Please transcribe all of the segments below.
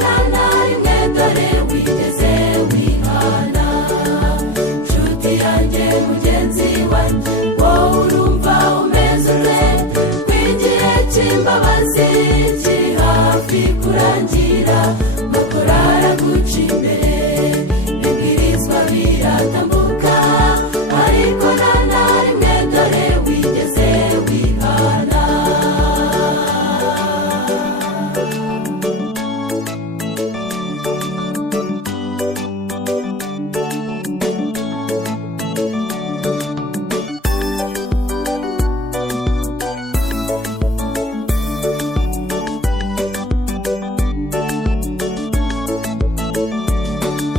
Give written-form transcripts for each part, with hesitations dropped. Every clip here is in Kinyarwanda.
nta na rimwe dore wigeze wihana. Nshuti yanjye mugenzi wanjye, wowe urumva umeze ute? Ko igihe cy'imbabazi kiri hafi kurangira, amakuru araguca imbere, ibwirizwa biratambuka, ariko nta na rimwe dore wigeze wihana.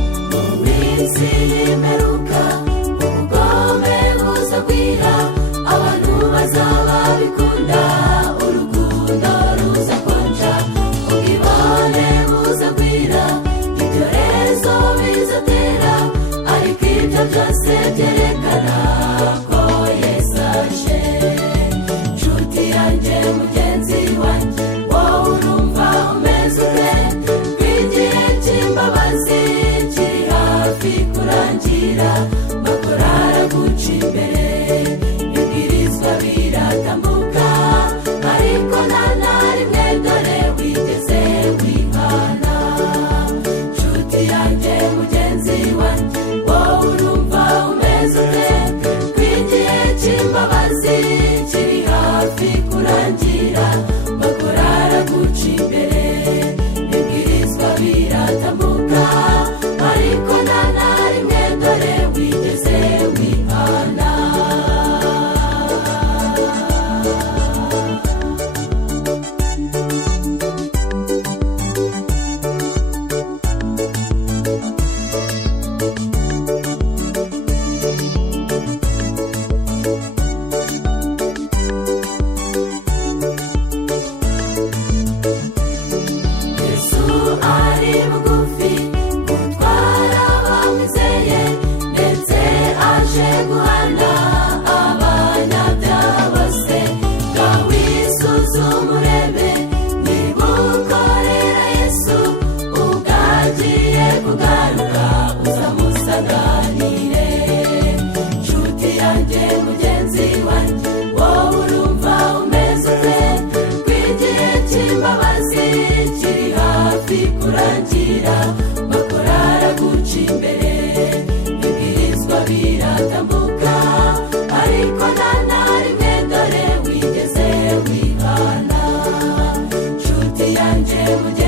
Iminsi y'imperuka ubugome buzagwira, abantu bazaba bikunda, urukundo ruzakonja, ubwibone buzagwira, ibyorezo bizatera, ariko ibyo byose byerekana ko Yesu aje. Nshuti yanjye mugenzi wanjye, wowe urumva umeze ute? Ko igihe cy'imbabazi kiri hafi kurangira, amakuru araguca imbere, ibwirizwa biratambuka, ariko nta na rimwe dore wigeze wihana. Nshuti yanjye mugenzi wanjye, wowe urumva umeze ute? Ko igihe cy'imbabazi kiri hafi kurangira, amakuru araguca imbere, ibwirizwa biratambuka, ariko nta na rimwe dore wigeze wihana. Yesu ari bugufi gutwara abamwizeye, ndetse aje guhana abanyabyaha bose. Ngaho wisuzume urebe, niba ukorera Yesu, ubwo agiye kugaruka uzamusanganire. Nshuti yanjye mugenzi wanjye, wowe urumva umeze ute? Ko igihe cy'imbabazi kiri hafi kurangira, amakuru araguca imbere, ibwirizwa biratambuka, ariko nta na rimwe dore wigeze wihana. Nshuti yanjye mugenzi